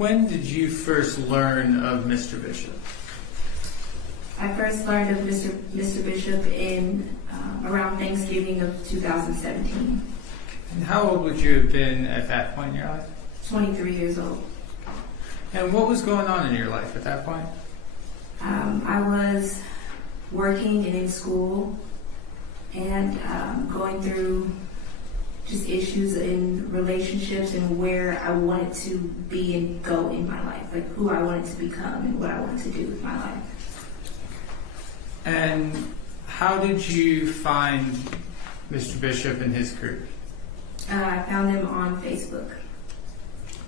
When did you first learn of Mr. Bishop? I first learned of Mr. Bishop in around Thanksgiving of 2017. And how old would you have been at that point in your life? 23 years old. And what was going on in your life at that point? I was working and in school and going through just issues in relationships and where I wanted to be and go in my life, like who I wanted to become and what I wanted to do with my life. And how did you find Mr. Bishop and his group? I found them on Facebook.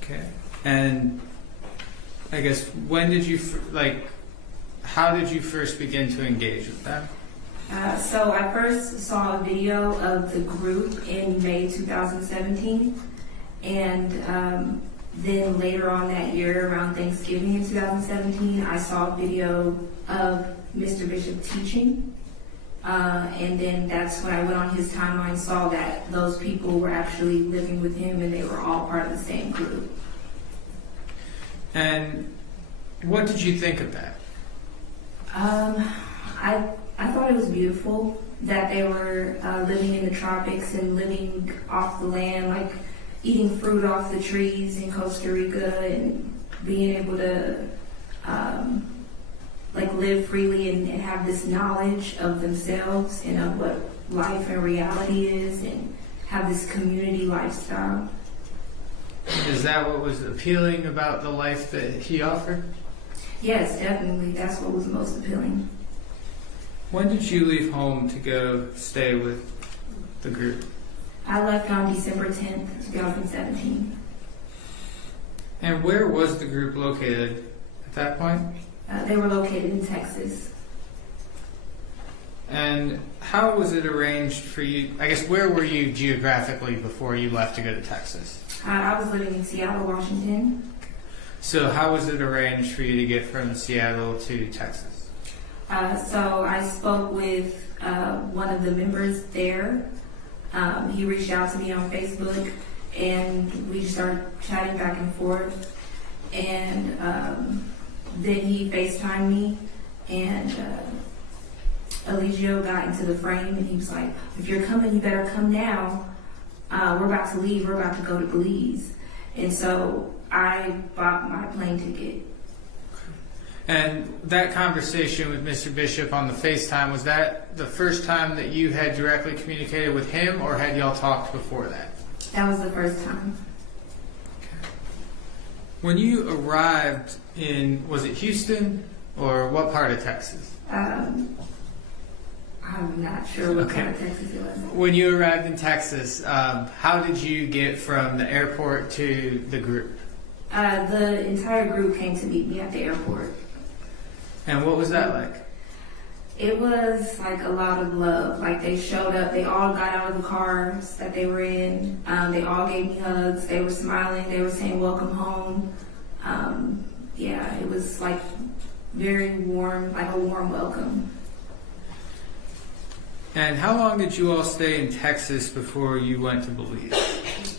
Okay. And I guess when did you, how did you first begin to engage with them? So I first saw a video of the group in May 2017, and then later on that year, around Thanksgiving in 2017, I saw a video of Mr. Bishop teaching, and then that's when I went on his timeline, saw that those people were actually living with him and they were all part of the same group. And what did you think of that? I thought it was beautiful that they were living in the tropics and living off the land, like eating fruit off the trees in Costa Rica and being able to live freely and have this knowledge of themselves and of what life and reality is and have this community lifestyle. Is that what was appealing about the life that he offered? Yes, definitely. That's what was most appealing. When did you leave home to go stay with the group? I left on December 10th, 2017. And where was the group located at that point? They were located in Texas. And how was it arranged for you? I guess where were you geographically before you left to go to Texas? I was living in Seattle, Washington. So how was it arranged for you to get from Seattle to Texas? So I spoke with one of the members there. He reached out to me on Facebook, and we started chatting back and forth. And then he FaceTimed me, and Eligio got into the frame, and he was like, "If you're coming, you better come now. We're about to leave. We're about to go to Belize." And so I bought my plane ticket. And that conversation with Mr. Bishop on the FaceTime, was that the first time that you had directly communicated with him, or had y'all talked before that? That was the first time. When you arrived in, was it Houston, or what part of Texas? I'm not sure what part of Texas it was. When you arrived in Texas, how did you get from the airport to the group? The entire group came to meet me at the airport. And what was that like? It was like a lot of love. Like they showed up, they all got out of the cars that they were in. They all gave me hugs. They were smiling. They were saying welcome home. Yeah, it was like very warm, like a warm welcome. And how long did you all stay in Texas before you went to Belize?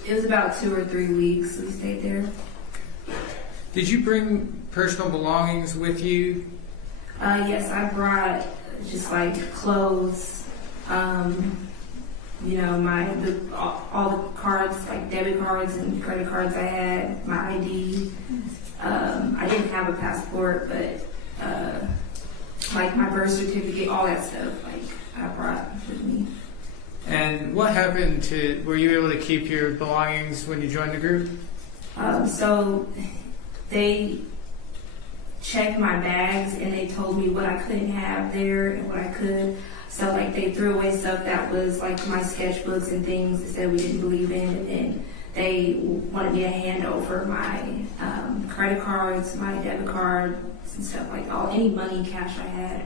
It was about 2 or 3 weeks we stayed there. Did you bring personal belongings with you? Yes, I brought just like clothes, you know, all the cards, like debit cards and credit cards I had, my ID. I didn't have a passport, but like my birth certificate, all that stuff, like I brought with me. And what happened were you able to keep your belongings when you joined the group? So they checked my bags and they told me what I couldn't have there and what I could. So like they threw away stuff that was like my sketchbooks and things that said we didn't believe in, and then they wanted me to hand over my credit cards, my debit cards and stuff, like any money, cash I had.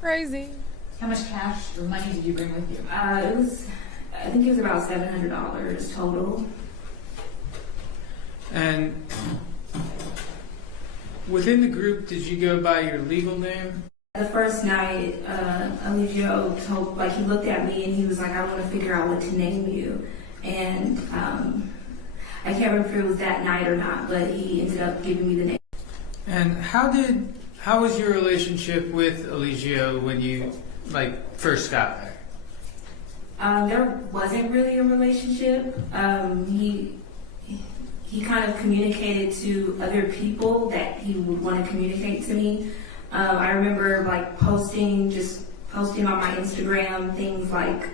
Crazy. How much cash or money did you bring with you? I think it was about $700 total. And within the group, did you go by your legal name? The first night, Eligio he looked at me and he was like, "I want to figure out what to name you." And I I can't remember if it was that night or not, but he ended up giving me the name. And how was your relationship with Eligio when you first got there? There wasn't really a relationship. He kind of communicated to other people that he would want to communicate to me. I remember posting on my Instagram things like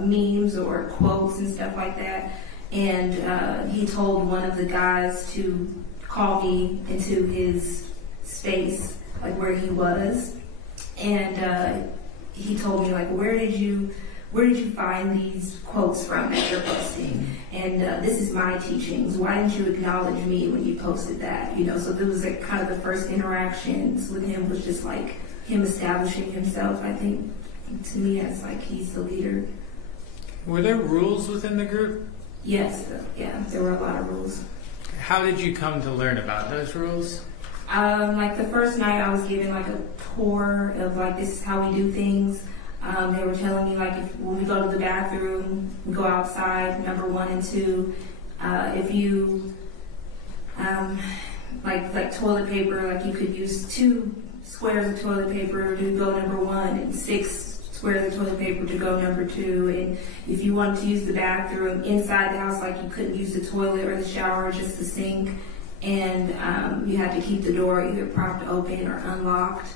memes or quotes and stuff like that. And he told one of the guys to call me into his space, where he was. And he told me, where did you find these quotes from that you're posting? And this is my teachings. Why didn't you acknowledge me when you posted that? So there was kind of the first interactions with him was just him establishing himself. I think to me as he's the leader. Were there rules within the group? Yes, yeah, there were a lot of rules. How did you come to learn about those rules? The first night I was given a tour of this is how we do things. They were telling me when we go to the bathroom, we go outside, number 1 and 2. If you toilet paper, you could use 2 squares of toilet paper to go number 1 and 6 squares of toilet paper to go number 2. And if you wanted to use the bathroom inside the house, you couldn't use the toilet or the shower, just the sink. And you had to keep the door either propped open or unlocked.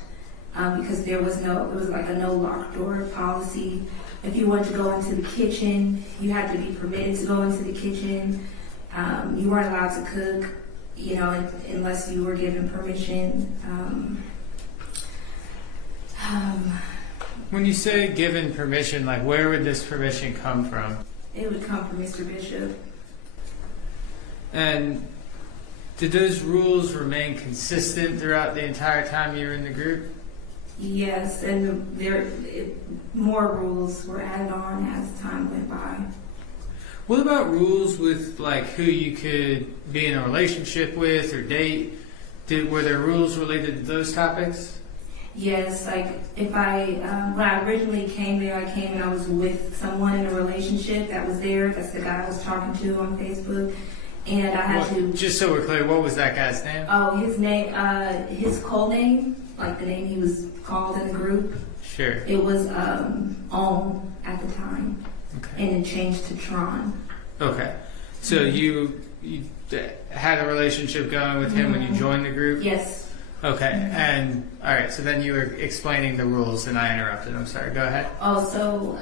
Because there was a no lock door policy. If you wanted to go into the kitchen, you had to be permitted to go into the kitchen. You weren't allowed to cook, unless you were given permission. When you say given permission, where would this permission come from? It would come from Mr. Bishop. And did those rules remain consistent throughout the entire time you were in the group? Yes, and more rules were added on as time went by. What about rules with who you could be in a relationship with or date? Were there rules related to those topics? Yes, if when I originally came there, I came and I was with someone in a relationship that was there. That's the guy I was talking to on Facebook. And I had to... Just so we're clear, what was that guy's name? Oh, his name, his code name, the name he was called in the group. Sure. It was Om at the time. Okay. And it changed to Tron. Okay. So you had a relationship going with him when you joined the group? Yes. Okay. And, all right, so then you were explaining the rules and I interrupted. I'm sorry. Go ahead. Oh, so...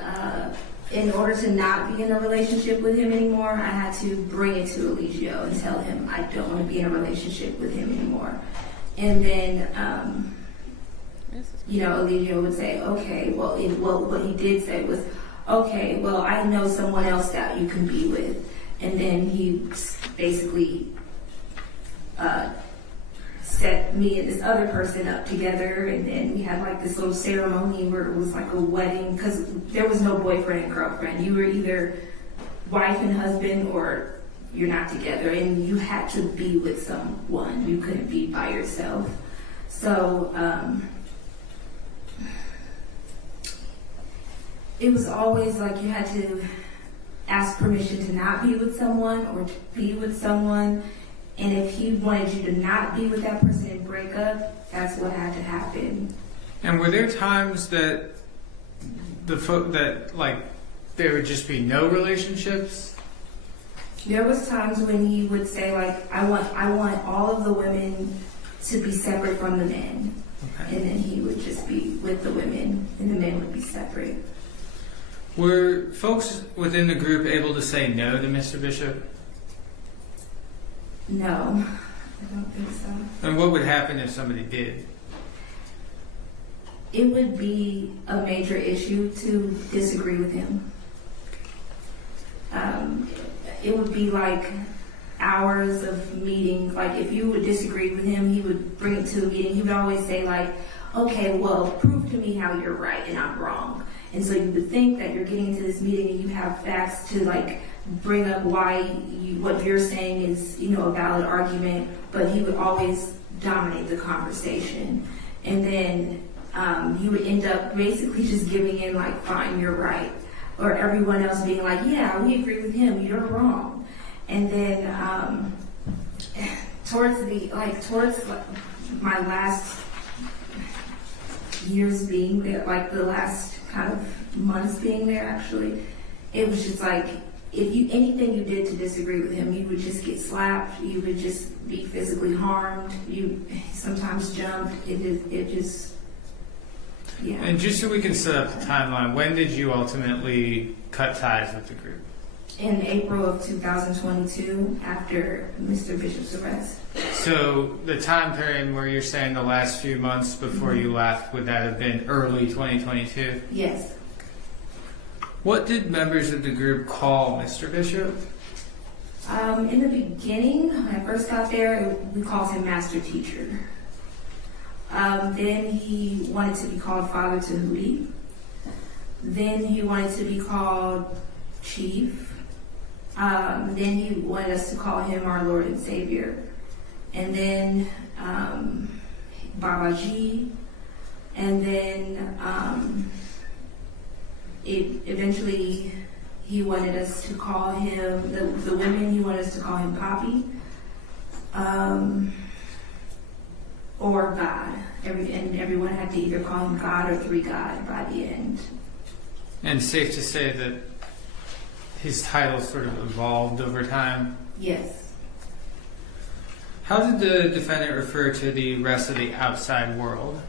in order to not be in a relationship with him anymore, I had to bring it to Eligio and tell him I don't want to be in a relationship with him anymore. And then, Eligio would say, okay, well, what he did say was, okay, well, I know someone else that you can be with. And then he basically set me and this other person up together, and then we had this little ceremony where it was a wedding, because there was no boyfriend and girlfriend. You were either wife and husband or you're not together, and you had to be with someone. You couldn't be by yourself. So it was always you had to ask permission to not be with someone or to be with someone. And if he wanted you to not be with that person and break up, that's what had to happen. And were there times that there would just be no relationships? There was times when he would say I want all of the women to be separate from the men. Okay. And then he would just be with the women and the men would be separate. Were folks within the group able to say no to Mr. Bishop? No, I don't think so. And what would happen if somebody did? It would be a major issue to disagree with him. It would be hours of meetings. If you would disagree with him, he would bring it to a meeting. He would always say okay, well, prove to me how you're right and I'm wrong. And so you would think that you're getting into this meeting and you have facts to bring up why what you're saying is, a valid argument, but he would always dominate the conversation. And then you would end up basically just giving in fine, you're right. Or everyone else being yeah, we agree with him, you're wrong. And then towards my last years being there, like the last kind of months being there, actually, it was just like anything you did to disagree with him, you would just get slapped. You would just be physically harmed. You sometimes jumped. It just. Yeah. And just so we can set up the timeline, when did you ultimately cut ties with the group? In April of 2022, after Mr. Bishop's arrest. So the time period where you're saying the last few months before you left, would that have been early 2022? Yes. What did members of the group call Mr. Bishop? In the beginning, when I first got there, we called him Master Teacher. Then he wanted to be called Father Tahuti. Then he wanted to be called Chief. Then he wanted us to call him our Lord and Savior. And then Babaji. And then eventually he wanted us to call him, the women, he wanted us to call him Papi. Or God. Everyone had to either call him God or Three God by the end. And safe to say that his title sort of evolved over time? Yes. How did the defendant refer to the rest of the outside world?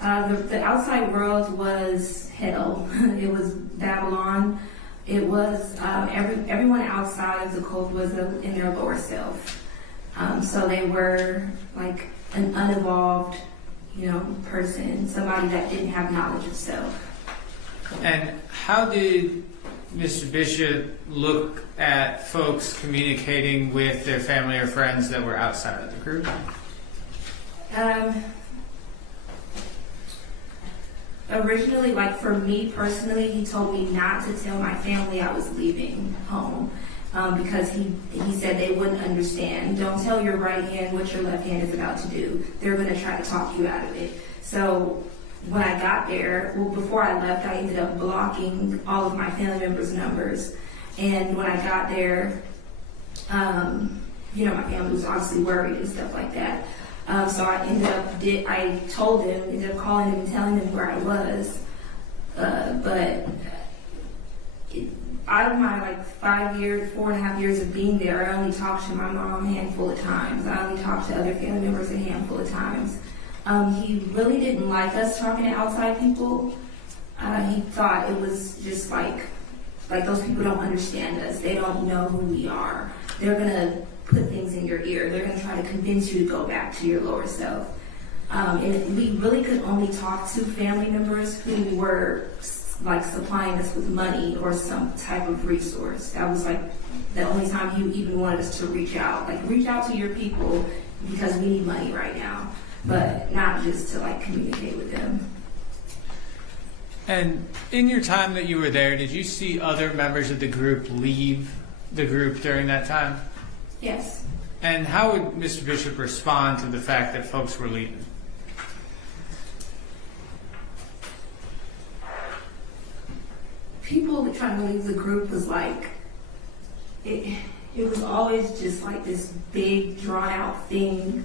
The outside world was hell. It was Babylon. It was everyone outside of the cult was in their lower self. So they were like an unevolved, person, somebody that didn't have knowledge of self. And how did Mr. Bishop look at folks communicating with their family or friends that were outside of the group? Originally, like for me personally, he told me not to tell my family I was leaving home. Because he said they wouldn't understand. Don't tell your right hand what your left hand is about to do. They're going to try to talk you out of it. So when I got there, before I left, I ended up blocking all of my family members' numbers. And when I got there, my family was obviously worried and stuff like that. So I ended up calling them and telling them where I was. But out of my 4.5 years of being there, I only talked to my mom a handful of times. I only talked to other family members a handful of times. He really didn't like us talking to outside people. He thought it was just like those people don't understand us. They don't know who we are. They're gonna put things in your ear. They're gonna try to convince you to go back to your lower self. And we really could only talk to family members who were supplying us with money or some type of resource. That was the only time he even wanted us to reach out. Reach out to your people because we need money right now, but not just to communicate with them. And in your time that you were there, did you see other members of the group leave the group during that time? Yes. And how would Mr. Bishop respond to the fact that folks were leaving? People trying to leave the group was it was always just this big drawn out thing.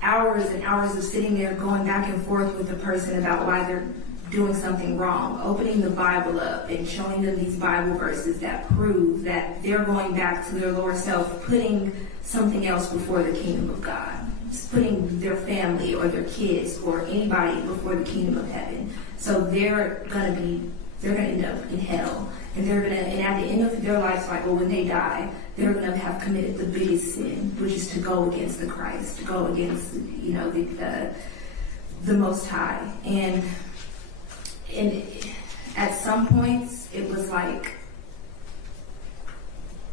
Hours and hours of sitting there going back and forth with the person about why they're doing something wrong, opening the Bible up and showing them these Bible verses that prove that they're going back to their lower self, putting something else before the kingdom of God, just putting their family or their kids or anybody before the kingdom of heaven. So they're gonna end up in hell, and at the end of their lives, when they die, they're gonna have committed the biggest sin, which is to go against the Christ, to go against the Most High. And at some points, it was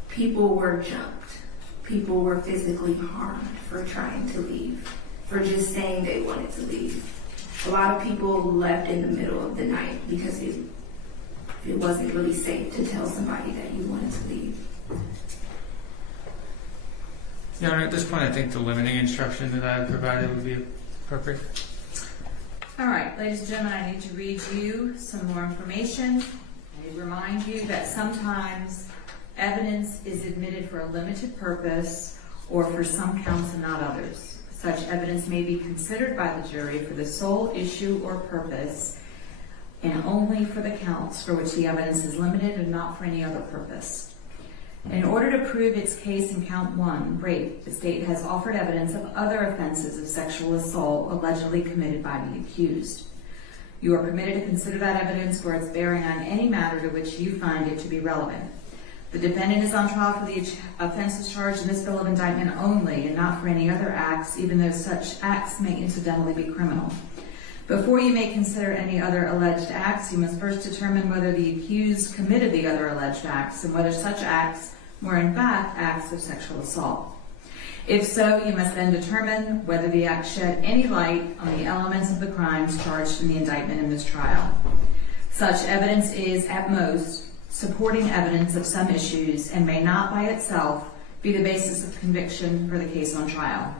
people were jumped, people were physically harmed for trying to leave, for just saying they wanted to leave. A lot of people left in the middle of the night because it wasn't really safe to tell somebody that you wanted to leave. Your Honor, at this point, I think the limiting instruction that I provided would be appropriate. All right, ladies and gentlemen, I need to read you some more information. I remind you that sometimes Evidence is admitted for a limited purpose or for some counts and not others. Such evidence may be considered by the jury for the sole issue or purpose and only for the counts for which the evidence is limited and not for any other purpose. In order to prove its case in count 1, rape, the state has offered evidence of other offenses of sexual assault allegedly committed by the accused. You are permitted to consider that evidence for its bearing on any matter to which you find it to be relevant. The defendant is on trial for the offenses charged in this bill of indictment only and not for any other acts, even though such acts may incidentally be criminal. Before you may consider any other alleged acts, you must first determine whether the accused committed the other alleged acts and whether such acts were in fact acts of sexual assault. If so, you must then determine whether the act shed any light on the elements of the crimes charged in the indictment in this trial. Such evidence is, at most, supporting evidence of some issues and may not by itself be the basis of conviction for the case on trial.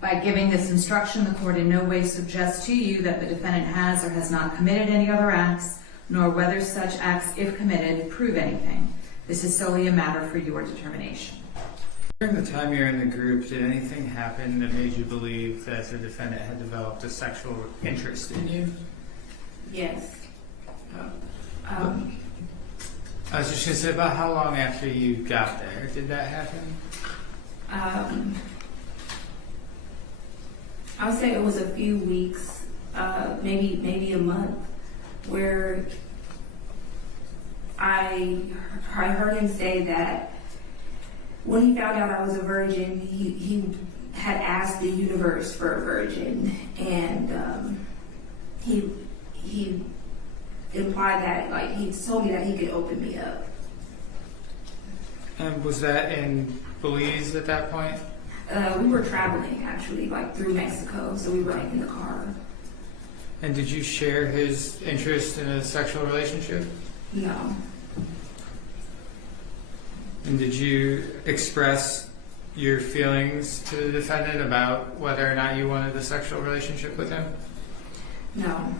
By giving this instruction, the court in no way suggests to you that the defendant has or has not committed any other acts, nor whether such acts, if committed, prove anything. This is solely a matter for your determination. During the time you're in the group, did anything happen that made you believe that the defendant had developed a sexual interest in you? Yes. I was just going to say, about how long after you got there did that happen? I would say it was a few weeks, maybe a month, where I heard him say that when he found out I was a virgin, he had asked the universe for a virgin, and he implied that, like, he told me that he could open me up. And was that in Belize at that point? We were traveling, actually, like through Mexico, so we were like in the car. And did you share his interest in a sexual relationship? No. And did you express your feelings to the defendant about whether or not you wanted a sexual relationship with him? No.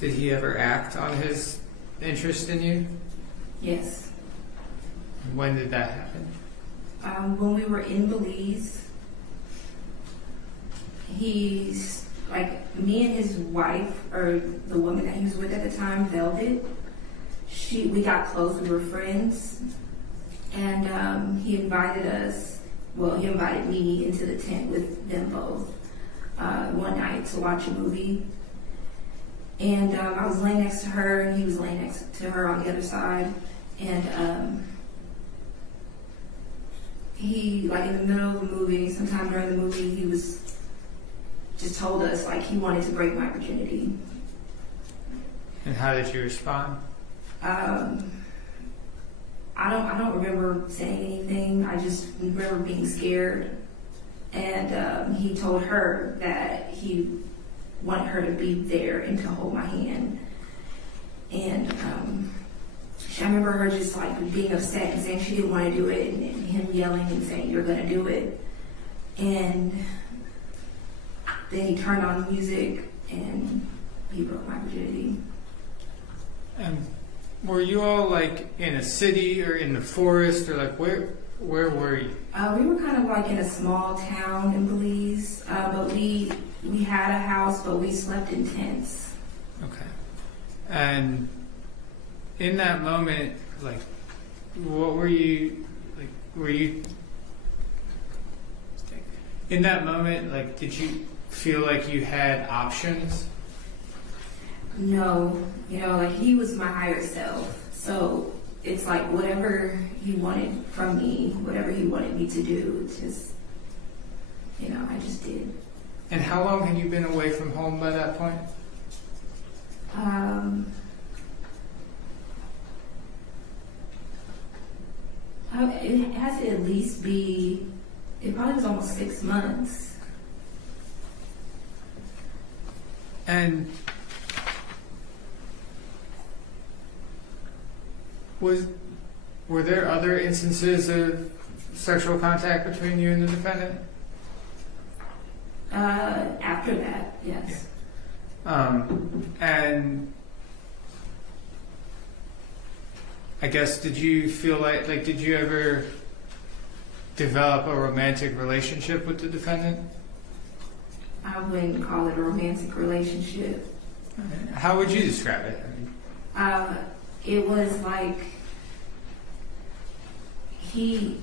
Did he ever act on his interest in you? Yes. When did that happen? When we were in Belize, me and his wife, or the woman that he was with at the time, Velvet, we got close, we were friends, and he invited me into the tent with them both one night to watch a movie. And I was laying next to her, and he was laying next to her on the other side, and he, like, in the middle of the movie, sometime during the movie, he was just told us, like, he wanted to break my virginity. And how did you respond? I don't remember saying anything. I just remember being scared. And he told her that he wanted her to be there and to hold my hand. And I remember her just, like, being upset and saying she didn't want to do it, and him yelling and saying, "You're going to do it." And then he turned on the music and he broke my virginity. And were you all, like, in a city or in the forest, or, like, where were you? We were kind of like in a small town in Belize, but we had a house, but we slept in tents. Okay. And in that moment, like, what were you, like, in that moment, like, did you feel like you had options? No, like, he was my higher self. So it's like whatever he wanted from me, whatever he wanted me to do, it's just, I just did. And how long had you been away from home by that point? It has to at least be, it probably was almost 6 months. And were there other instances of sexual contact between you and the defendant? After that, yes. And I guess, did you feel like did you ever develop a romantic relationship with the defendant? I wouldn't call it a romantic relationship. How would you describe it? It was like he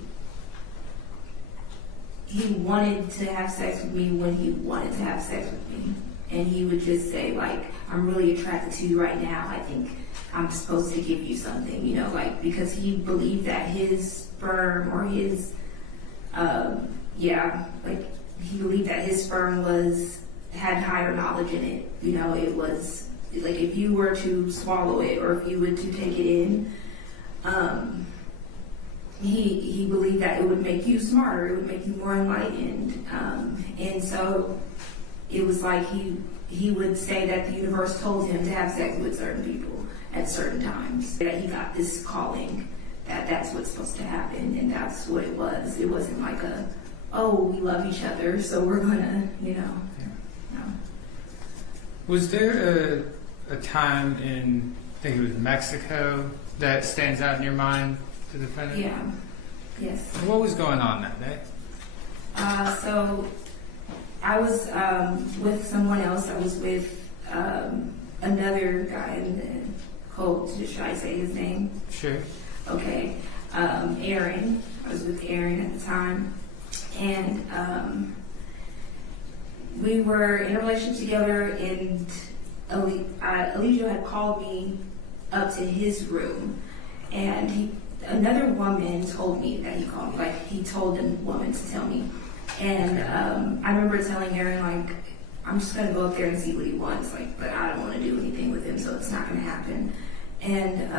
wanted to have sex with me when he wanted to have sex with me. And he would just say, like, I'm really attracted to you right now. I think I'm supposed to give you something, you know, like, because he believed that his sperm or his, he believed that his sperm had higher knowledge in it. You know, it was, like, if you were to swallow it or if you were to take it in, he believed that it would make you smarter, it would make you more enlightened. And so it was like he would say that the universe told him to have sex with certain people at certain times. That he got this calling, that's what's supposed to happen, and that's what it was. It wasn't like we love each other, so we're gonna, you know. Yeah. No. Was there a time in, I think it was Mexico, that stands out in your mind, the defendant? Yeah. Yes. What was going on that day? So I was with someone else. I was with another guy in the cult. Should I say his name? Sure. Okay. Aaron. I was with Aaron at the time. And we were in a relationship together, and Elijah had called me up to his room, and another woman told me that he called me. Like, he told the woman to tell me. And I remember telling Aaron, like, I'm just going to go up there and see what he wants, like, but I don't want to do anything with him, so it's not going to happen. And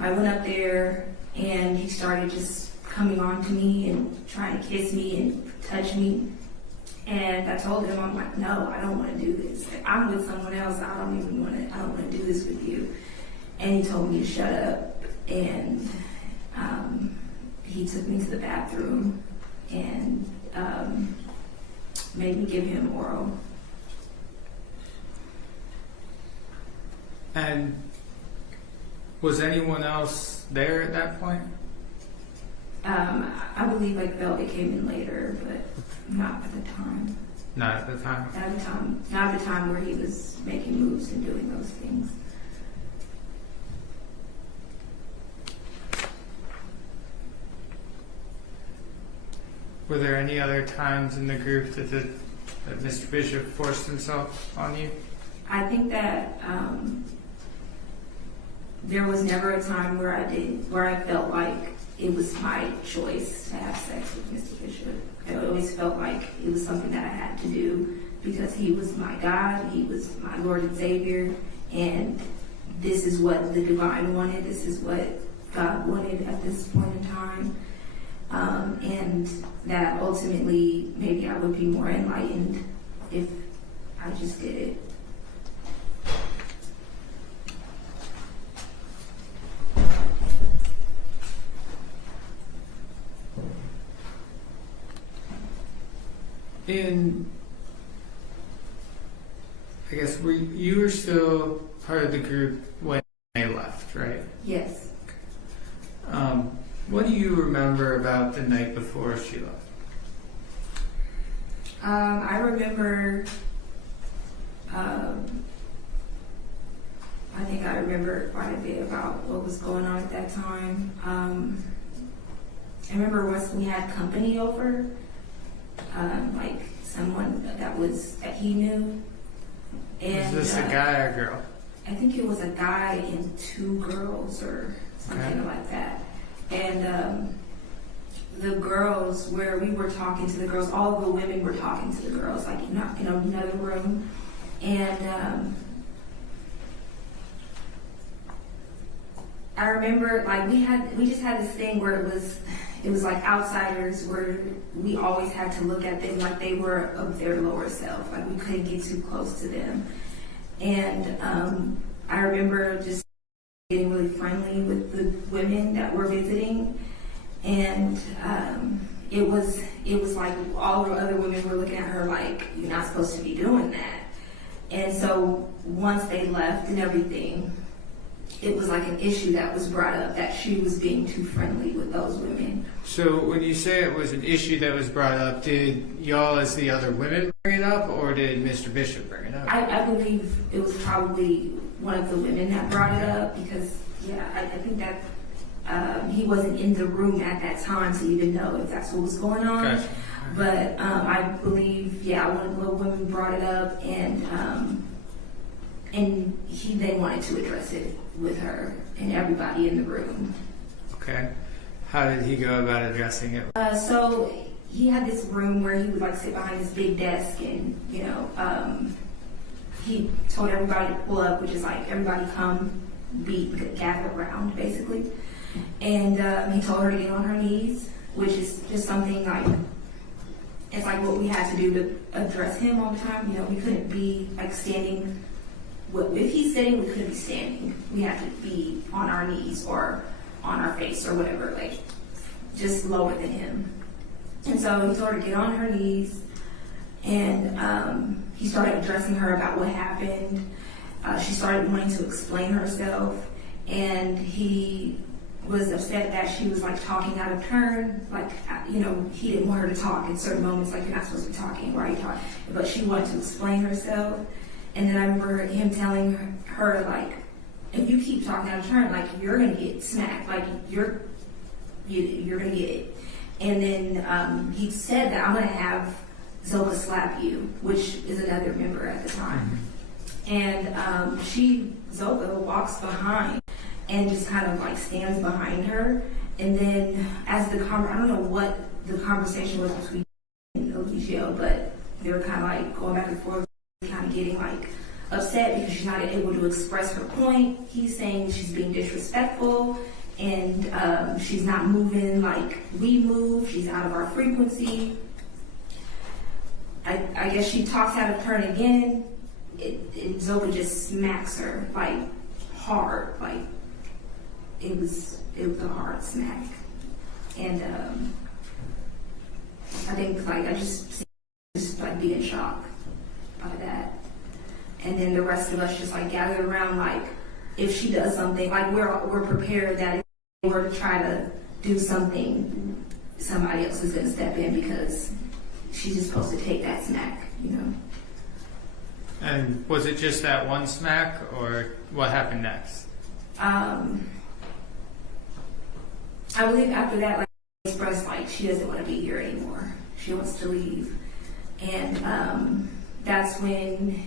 I went up there, and he started just coming on to me and trying to kiss me and touch me. And I told him, I'm like, no, I don't want to do this. Like, I'm with someone else. I don't want to do this with you. And he told me to shut up. And he took me to the bathroom and made me give him oral. And was anyone else there at that point? I believe like Velvet came in later, but not at the time. Not at the time? Not at the time where he was making moves and doing those things. Were there any other times in the group that Mr. Bishop forced himself on you? I think that there was never a time where I felt like it was my choice to have sex with Mr. Bishop. I always felt like it was something that I had to do because he was my God, he was my Lord and Savior, and this is what the divine wanted, this is what God wanted at this point in time. And that ultimately maybe I would be more enlightened if I just did it. I guess you were still part of the group when they left, right? Yes. What do you remember about the night before she left? I remember, I think I remember quite a bit about what was going on at that time. I remember once we had company over, like someone that he knew. And, was this a guy or girl? I think it was a guy and two girls or something like that. And the girls, where we were talking to the girls, all of the women were talking to the girls, like in another room. And I remember, like, we just had this thing where it was like outsiders, where we always had to look at them like they were of their lower self, like we couldn't get too close to them. And I remember just getting really friendly with the women that were visiting, and it was like all the other women were looking at her like, you're not supposed to be doing that. And so once they left and everything, it was like an issue that was brought up that she was being too friendly with those women. So when you say it was an issue that was brought up, did y'all as the other women bring it up, or did Mr. Bishop bring it up? I believe it was probably one of the women that brought it up because, I think that he wasn't in the room at that time to even know if that's what was going on. Gotcha. But I believe, one of the women brought it up, and he then wanted to address it with her and everybody in the room. Okay. How did he go about addressing it? So he had this room where he would like sit behind this big desk, and he told everybody to pull up, which is like everybody come, gather around basically. And he told her to get on her knees, which is just something like, it's like what we had to do to address him all the time. We couldn't be like standing. If he's sitting, we couldn't be standing. We had to be on our knees or on our face or whatever, like just lower than him. And so he told her to get on her knees, and he started addressing her about what happened. She started wanting to explain herself, and he was upset that she was like talking out of turn. Like, he didn't want her to talk in certain moments, like, you're not supposed to be talking, why are you talking? But she wanted to explain herself. And then I remember him telling her, like, if you keep talking out of turn, like, you're going to get smacked. Like, you're going to get it. And then he said that I'm going to have Zoka slap you, which is another member at the time. And Zoka walks behind and just kind of like stands behind her. And then as I don't know what the conversation was between Alicia, but they were kind of like going back and forth, kind of getting like upset because she's not able to express her point. He's saying she's being disrespectful, and she's not moving like we move. She's out of our frequency. I guess she talks out of turn again. Zoka just smacks her like hard, like it was a hard smack. And I think like I just like be in shock by that. And then the rest of us just like gathered around, like if she does something, like we're prepared that if we were to try to do something, somebody else is gonna step in because she's just supposed to take that smack, And was it just that one smack, or what happened next? I believe after that, like, she expressed like she doesn't want to be here anymore. She wants to leave, and that's when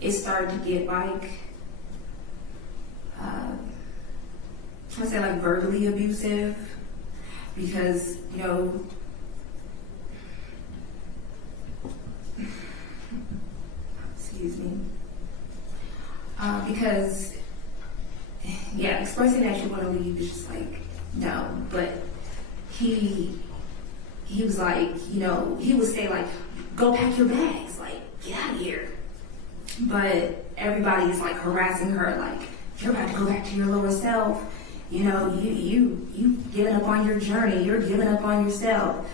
it started to get like, I say like verbally abusive, because excuse me, because expressing that you want to leave is just like no, but he was like, he would say like, go pack your bags, like get out of here. But everybody is like harassing her, like you're about to go back to your lower self. You giving up on your journey. You're giving up on yourself.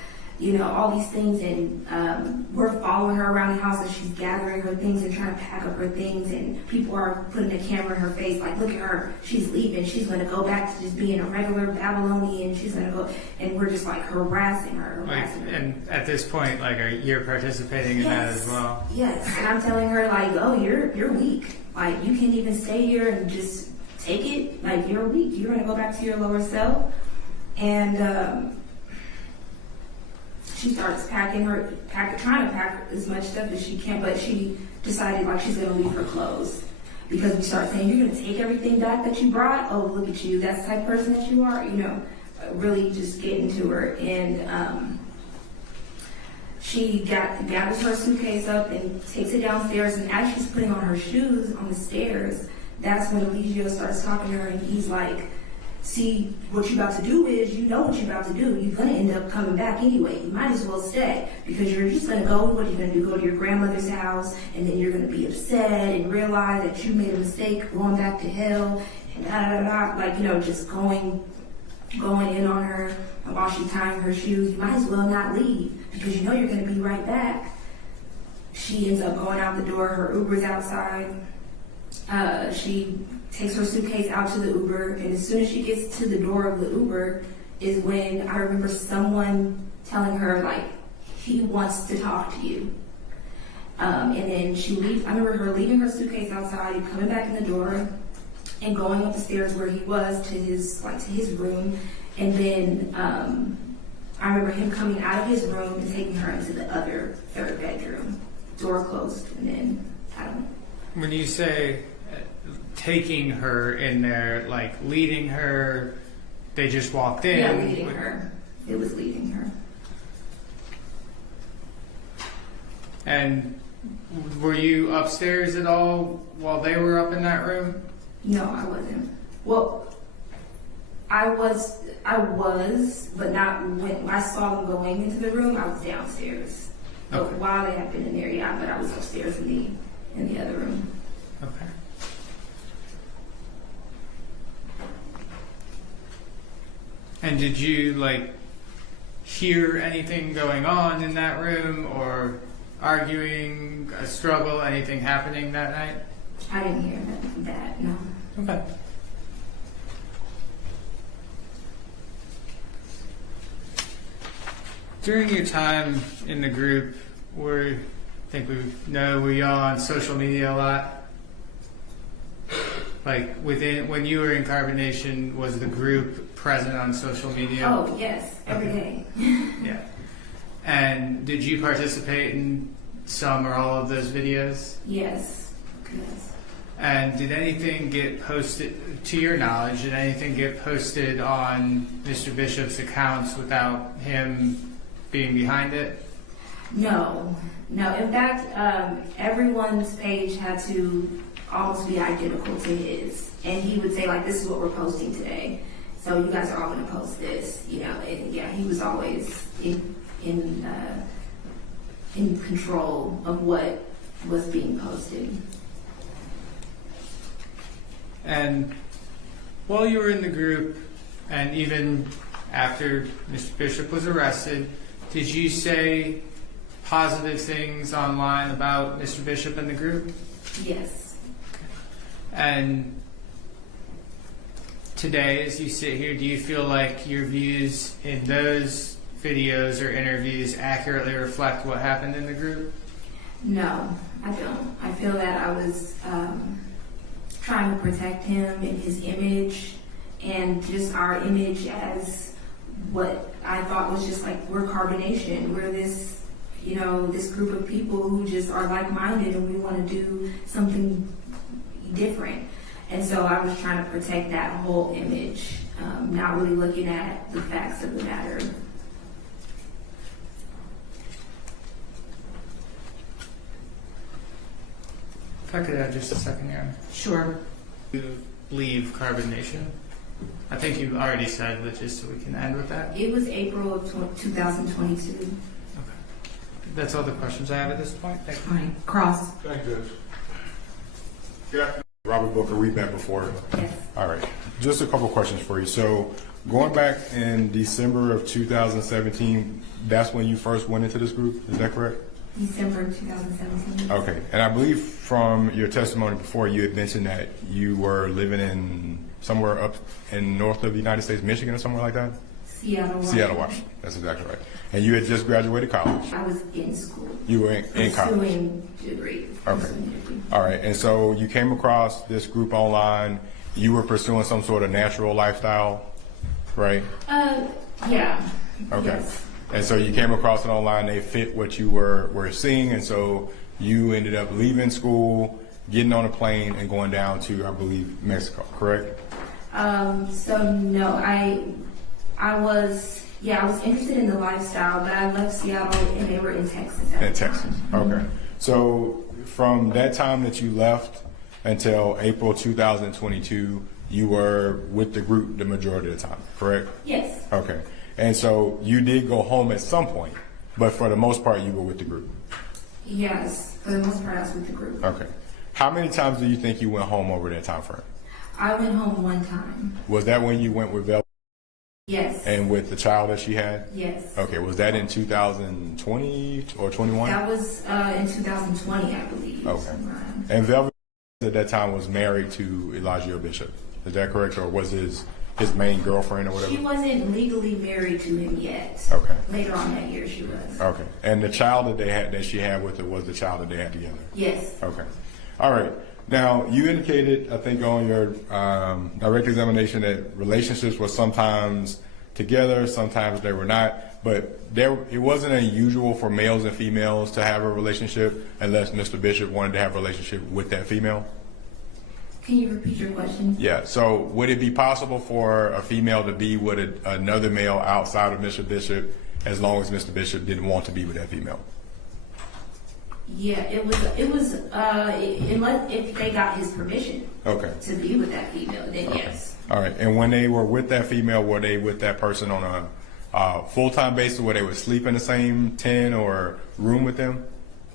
All these things, and we're following her around the house as she's gathering her things and trying to pack up her things, and people are putting a camera in her face, like, look at her, she's leaving, she's going to go back to just being a regular Babylonian, she's going to go, and we're just like harassing her. And at this point, like, you're participating in that as well? Yes, and I'm telling her, like, oh, you're weak, like, you can't even stay here and just take it, like, you're weak, you're going to go back to your lower self. And she starts trying to pack as much stuff as she can, but she decided like she's gonna leave her clothes, because we start saying, you're gonna take everything back that you brought? Oh, look at you, that's the type of person that you are, really just getting to her. And she gathers her suitcase up and takes it downstairs, and as she's putting on her shoes on the stairs, that's when Eligio starts talking to her, and he's like, see, what you're about to do is, what you're about to do. You're going to end up coming back anyway. You might as well stay, because you're just going to go, what you're going to do, go to your grandmother's house, and then you're going to be upset and realize that you made a mistake going back to hell, and like, just going in on her. And while she's tying her shoes, you might as well not leave, because you're going to be right back. She ends up going out the door. Her Uber's outside. She takes her suitcase out to the Uber, and as soon as she gets to the door of the Uber is when I remember someone telling her, like, he wants to talk to you. And then she leaves. I remember her leaving her suitcase outside, coming back in the door, and going up the stairs where he was to his room. And then I remember him coming out of his room and taking her into the other third bedroom, door closed. And then I don't know. When you say taking her in there, like leading her, they just walked in? Yeah, leading her. It was leading her. And were you upstairs at all while they were up in that room? No, I wasn't. Well, I was, but not when I saw them going into the room. I was downstairs. Okay. But while they had been in there, yeah, but I was upstairs in the other room. Okay. And did you like hear anything going on in that room, or arguing, a struggle, anything happening that night? I didn't hear that, no. Okay. During your time in the group, I think we know were y'all on social media a lot? Like when you were in Carbonation, was the group present on social media? Oh, yes, every day. Yeah. And did you participate in some or all of those videos? Yes, yes. And did anything get posted, to your knowledge, did anything get posted on Mr. Bishop's accounts without him being behind it? No. In fact, everyone's page had to almost be identical to his. And he would say, like, this is what we're posting today. So you guys are all going to post this, and yeah, he was always in control of what was being posted. And while you were in the group, and even after Mr. Bishop was arrested, did you say positive things online about Mr. Bishop and the group? Yes. And today, as you sit here, do you feel like your views in those videos or interviews accurately reflect what happened in the group? No, I don't. I feel that I was trying to protect him and his image, and just our image as what I thought was just like, we're Carbonation. We're this, this group of people who just are like-minded, and we want to do something different. And so I was trying to protect that whole image, not really looking at the facts of the matter. If I could have just a second here. Sure. You leave Carbonation. I think you already said, but just so we can end with that. It was April of 2022. Okay. That's all the questions I have at this point. Thank you. All right. Cross. Thank you, Judge. Good afternoon. Robert Booker, we've met before. Yes. All right. Just a couple questions for you. So, going back in December of 2017, that's when you first went into this group. Is that correct? December 2017. Okay. And I believe from your testimony before, you had mentioned that you were living in somewhere up in north of the United States, Michigan or somewhere like that? Seattle, Washington. That's exactly right. And you had just graduated college. I was in school. You were in college. Pursuing degree. Okay. All right. And so you came across this group online. You were pursuing some sort of natural lifestyle, right? Yeah. Okay. Yes. And so you came across it online. They fit what you were seeing. And so you ended up leaving school, getting on a plane, and going down to, I believe, Mexico, correct? So no, I was interested in the lifestyle, but I left Seattle and they were in Texas. In Texas. Okay. So from that time that you left until April 2022, you were with the group the majority of the time, correct? Yes. Okay. And so you did go home at some point, but for the most part, you were with the group. Yes, for the most part, I was with the group. Okay. How many times do you think you went home over that time frame? I went home one time. Was that when you went with Vel Yes. and with the child that she had? Yes. Okay. Was that in 2020 or 21? That was in 2020, I believe. Okay. Sometime. And Velvet at that time was married to Elijah Bishop. Is that correct, or was his main girlfriend or whatever? She wasn't legally married to him yet. Okay. Later on that year, she was. Okay. And the child that she had with her was the child that they had together. Yes. Okay. All right. Now, you indicated, I think, on your direct examination that relationships were sometimes together, sometimes they were not, but it wasn't unusual for males and females to have a relationship unless Mr. Bishop wanted to have a relationship with that female? Can you repeat your question? Yeah. So would it be possible for a female to be with another male outside of Mr. Bishop as long as Mr. Bishop didn't want to be with that female? Yeah, it was unless if they got his permission Okay. to be with that female, then Okay. yes. All right. And when they were with that female, were they with that person on a full-time basis where they would sleep in the same tent or room with them?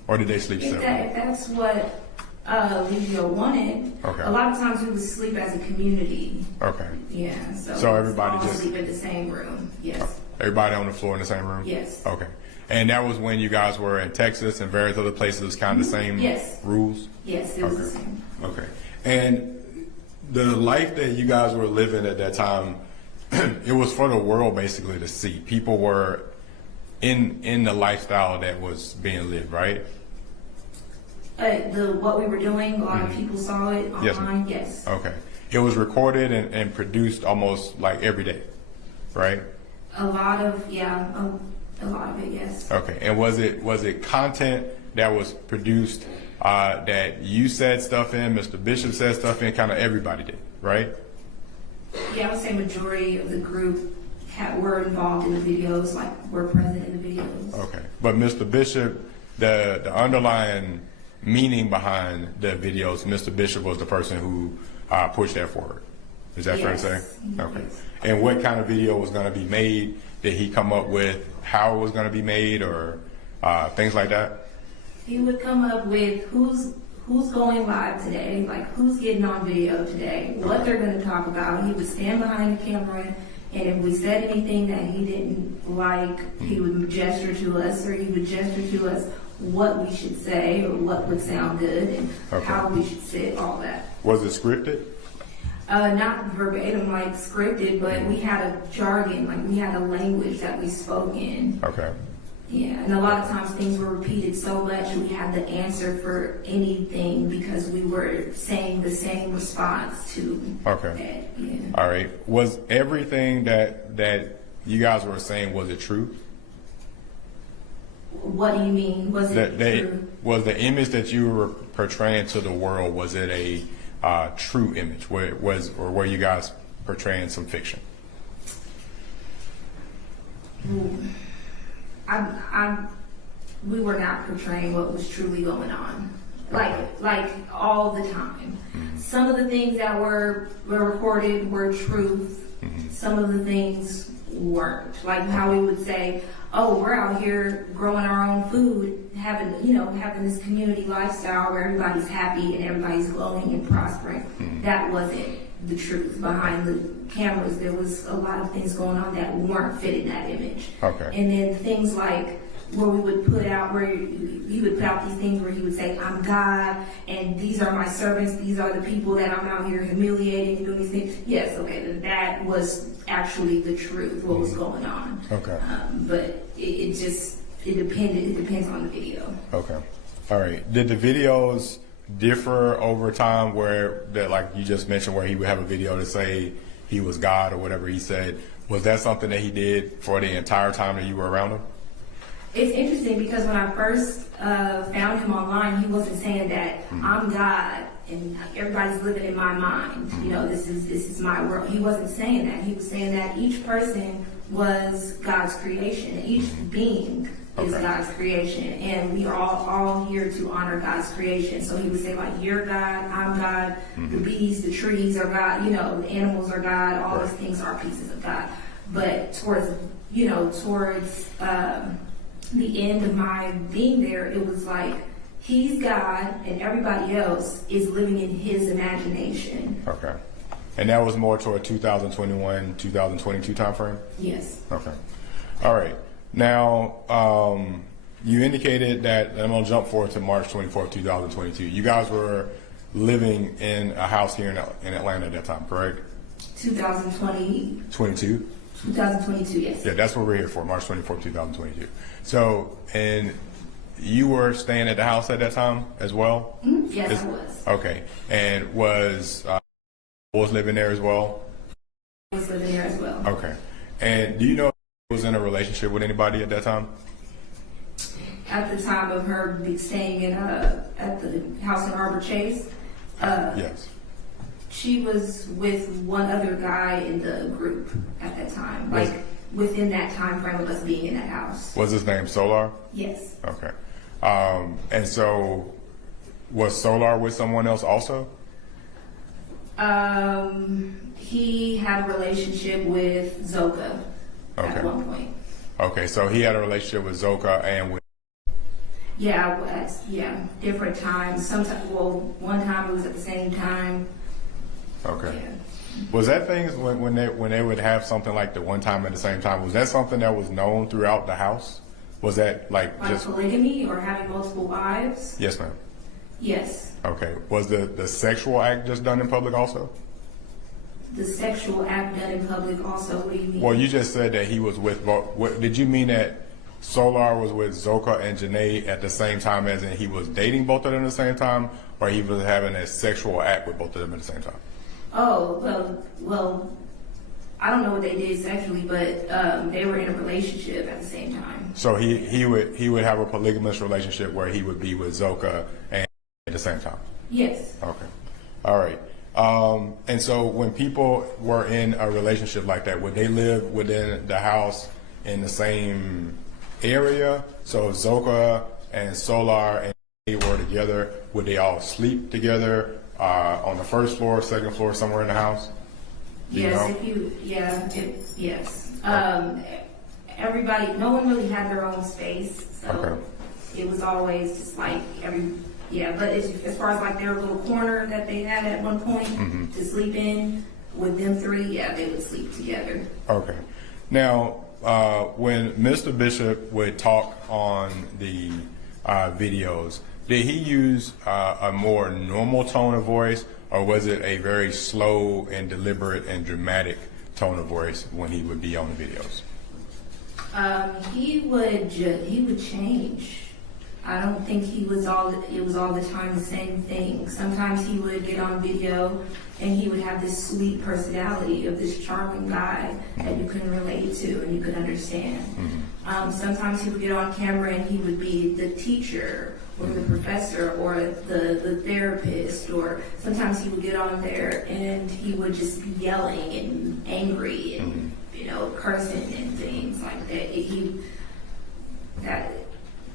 Or did they sleep If separately? that's what Legio wanted, Okay. a lot of times we would sleep as a community. Okay. Yeah, so, So everybody all just- sleep in the same room. Yes, Everybody on the floor in the same room? yes. Okay. And that was when you guys were in Texas and various other places, it was kind of the same Yes. rules? Yes, it was Okay. the same. Okay. And the life that you guys were living at that time, it was for the world basically to see. People were in the lifestyle that was being lived, right? What we were doing, a lot of people saw it Yes, online. Yes. Okay. It was recorded and produced almost like every day, right? A lot of a lot of it. Yes. Okay. And was it content that was produced that you said stuff in, Mr. Bishop said stuff in, kind of everybody did, right? Yeah, I would say majority of the group were involved in the videos, like were present in the videos. Okay. But Mr. Bishop, the underlying meaning behind the videos, Mr. Bishop was the person who pushed that forward. Is that fair to say? Yes. Okay. Yes. And what kind of video was going to be made? Did he come up with how it was going to be made or things like that? He would come up with who's going live today, like who's getting on video today, what they're going to talk about. He would stand behind the camera, and if we said anything that he didn't like, he would gesture to us, or he would gesture to us what we should say or what would sound good and Okay. how we should sit, all that. Was it scripted? Not verbatim like scripted, but we had a jargon, like we had a language that we spoke in. Okay. Yeah, and a lot of times things were repeated so much we had the answer for anything because we were saying the same response to Okay. that. Yeah. All right. Was everything that you guys were saying, was it true? What do you mean? Was it true? Was the image that you were portraying to the world, was it a true image? Or were you guys portraying some fiction? We were not portraying what was truly going on, like all the time. Mm-hmm. Some of the things that were recorded were truth. Mm-hmm. Some of the things weren't. Like how we would say, "Oh, we're out here growing our own food, having this community lifestyle where everybody's happy and everybody's glowing and prospering." Mm-hmm. That wasn't the truth. Behind the cameras, there was a lot of things going on that weren't fitting that image. Okay. And then things like where we would put out, where he would put out these things where he would say, "I'm God, and these are my servants. These are the people that I'm out here humiliating, doing these things." Yes, okay, that was actually the truth, what was going on. Okay. But it depended. It depends on the video. Okay. All right. Did the videos differ over time where that, like you just mentioned, where he would have a video to say he was God or whatever he said? Was that something that he did for the entire time that you were around him? It's interesting because when I first found him online, he wasn't saying that I'm God and everybody's living in my mind. You know, this is my world. He wasn't saying that. He was saying that each person was God's creation. Each being is Okay. God's creation, and we are all here to honor God's creation. So he would say, like, "You're God, I'm God. The bees, the trees are God. You know, the animals are God. All these things are pieces of God." But towards the end of my being there, it was like he's God and everybody else is living in his imagination. Okay. And that was more toward 2021, 2022 timeframe? Yes. Okay. All right. Now, you indicated that, and I'm going to jump forward to March 24th, 2022. You guys were living in a house here in Atlanta at that time, correct? 2020, 22? 2022, yes. Yeah, that's what we're here for, March 24th, 2022. So, and you were staying at the house at that time as well? Yes, I was. Okay. And was living there as well? I was living there as well. Okay. And do you know if she was in a relationship with anybody at that time? At the time of her staying in at the house in Arbor Chase, Yes. she was with one other guy in the group at that time, Was- like within that time frame of us being in that house. Was his name Solar? Yes. Okay. And so was Solar with someone else also? He had a relationship with Zoka Okay. at one point. Okay, so he had a relationship with Zoka and with, Yeah, different times. Sometimes, well, one time it was at the same time. okay. Yeah. Was that things when they would have something like the one time at the same time, was that something that was known throughout the house? Was that like Like just, polygamy or having multiple wives? yes ma'am. Yes. Okay. Was the sexual act just done in public also? The sexual act done in public also, what do you mean? Well, you just said that he was with, did you mean that Solar was with Zoka and Janae at the same time as in he was dating both of them at the same time, or he was having a sexual act with both of them at the same time? Oh, well, I don't know what they did sexually, but they were in a relationship at the same time. So he would have a polygamous relationship where he would be with Zoka and at the same time? Yes. Okay. All right. And so when people were in a relationship like that, would they live within the house in the same area? So if Zoka and Solar and they were together, would they all sleep together on the first floor, second floor, somewhere in the house? Do you know? Yes. Everybody, no one really had their own space, so Okay. it was always just like but as far as like their little corner that they had at one point to sleep in with them three, they would sleep together. Okay. Now, when Mr. Bishop would talk on the videos, did he use a more normal tone of voice, or was it a very slow and deliberate and dramatic tone of voice when he would be on the videos? He would change. I don't think it was all the time the same thing. Sometimes he would get on video and he would have this sweet personality of this charming guy that you can relate to and you could understand. Sometimes he would get on camera and he would be the teacher or the professor or the therapist, or sometimes he would get on there and he would just be yelling and angry and cursing and things like that.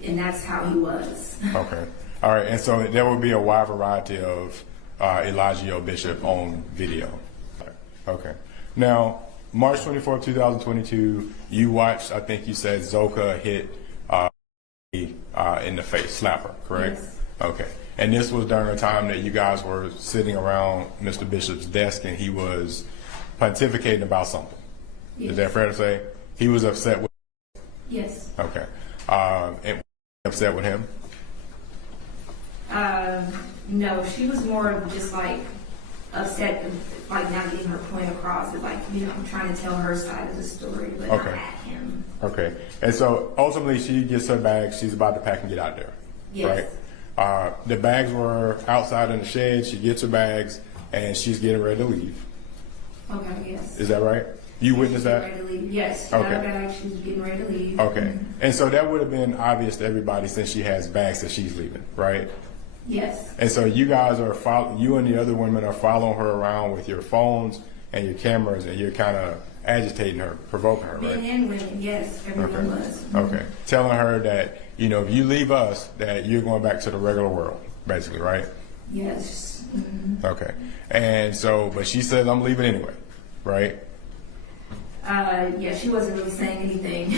And that's how he was. Okay. All right. And so there would be a wide variety of Elijah Bishop on video. Okay. Now, March 24th, 2022, you watched, I think you said Zoka hit in the face, slap her, correct? Yes. Okay. And this was during a time that you guys were sitting around Mr. Bishop's desk and he was pontificating about something. Yes. Is that fair to say? He was upset with. Yes. Okay. And upset with him? No, she was more of just like upset, like not getting her point across. It's like, I'm trying to tell her side of the story, but not at him. Okay. And so ultimately she gets her bags, she's about to pack and get out there. Yes. Right? The bags were outside in the shed, she gets her bags and she's getting ready to leave. Okay, yes. Is that right? You witnessed that? Ready to leave. Yes, she got her bag, she was getting ready to leave. Okay. And so that would have been obvious to everybody since she has bags that she's leaving, right? Yes. And so you guys are you and the other women are following her around with your phones and your cameras and you're kind of agitating her, provoking her, right? Men and women, yes, everyone was. Okay. Telling her that, if you leave us, that you're going back to the regular world, basically, right? Yes. Okay. And so, but she says, I'm leaving anyway, right? Yeah, she wasn't really saying anything.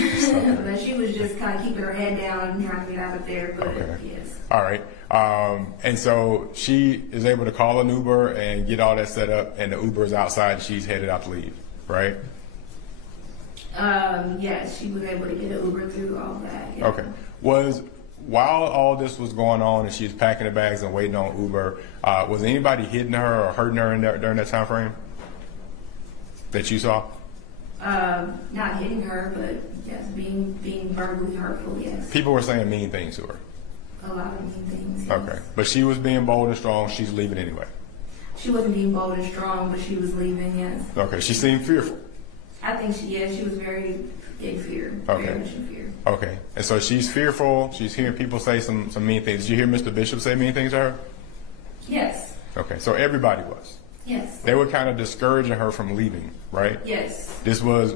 But she was just kind of keeping her head down and trying to get out of there, but yes. All right. And so she is able to call an Uber and get all that set up, and the Uber is outside and she's headed out to leave, right? Yes, she was able to get an Uber through all that. Yeah. Okay. Was while all this was going on and she was packing the bags and waiting on Uber, was anybody hitting her or hurting her during that time frame that you saw? Not hitting her, but yes, being verbally hurtful, yes. People were saying mean things to her. A lot of mean things. Yes. Okay. But she was being bold and strong. She's leaving anyway. She wasn't being bold and strong, but she was leaving, yes. Okay. She seemed fearful. I think she was very in fear. Okay. Very much in fear. Okay. And so she's fearful. She's hearing people say some mean things. Did you hear Mr. Bishop say mean things to her? Yes. Okay. So everybody was. Yes. They were kind of discouraging her from leaving, right? Yes. This was,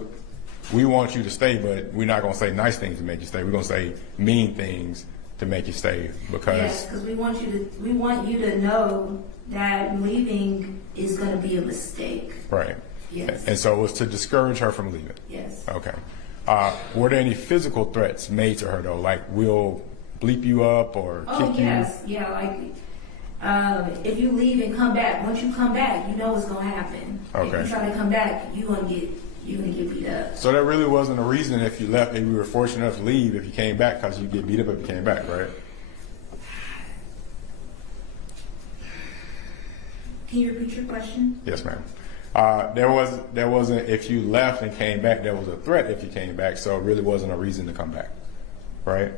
we want you to stay, but we're not going to say nice things to make you stay. We're going to say mean things to make you stay because. Yes, because we want you to know that leaving is going to be a mistake. Right. Yes. And so it was to discourage her from leaving. Yes. Okay. Were there any physical threats made to her though? Like we'll bleep you up or Oh kick yes, yeah. Like if you leave and come back, once you come back, you know what's going to happen. Okay. If you try to come back, you're gonna get beat up. So there really wasn't a reason if you left, if you were fortunate enough to leave, if you came back, because you get beat up if you came back, right? Can you repeat your question? Yes, ma'am. There wasn't, if you left and came back, there was a threat if you came back, so it really wasn't a reason to come back, right?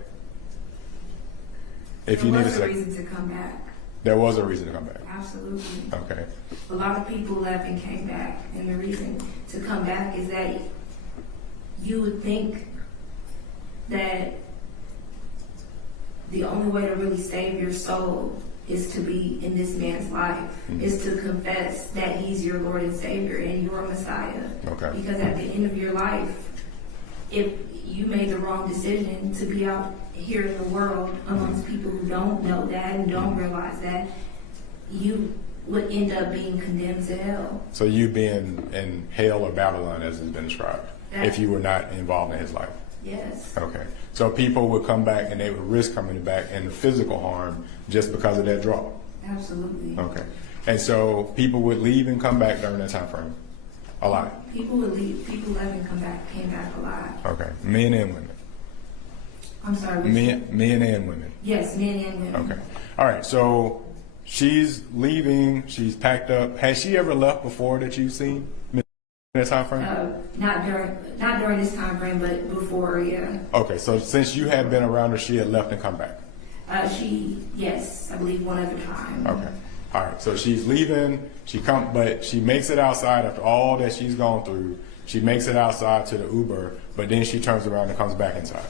If you There need was a a second, reason to come back. there was a reason to come back. Absolutely. Okay. A lot of people left and came back, and the reason to come back is that you would think that the only way to really save your soul is to be in this man's life, is to confess that he's your Lord and Savior and your Messiah. Okay. Because at the end of your life, if you made the wrong decision to be out here in the world amongst people who don't know that and don't realize that, you would end up being condemned to hell. So you being in hell or Babylon, as it's been described, if you were not involved in his life. Yes. Okay. So people would come back and they would risk coming back and physical harm just because of that draw. Absolutely. Okay. And so people would leave and come back during that time frame. A lot. People would leave. People left and came back a lot. Okay. Men and women. I'm sorry. which- Men and women. Yes, men and women. Okay. All right. So she's leaving. She's packed up. Has she ever left before that you've seen in that time frame? Not during this time frame, but before, yeah. Okay. So since you had been around her, she had left and come back. Yes, I believe one other time. Okay. All right. So she's leaving. But she makes it outside after all that she's gone through. She makes it outside to the Uber, but then she turns around and comes back inside.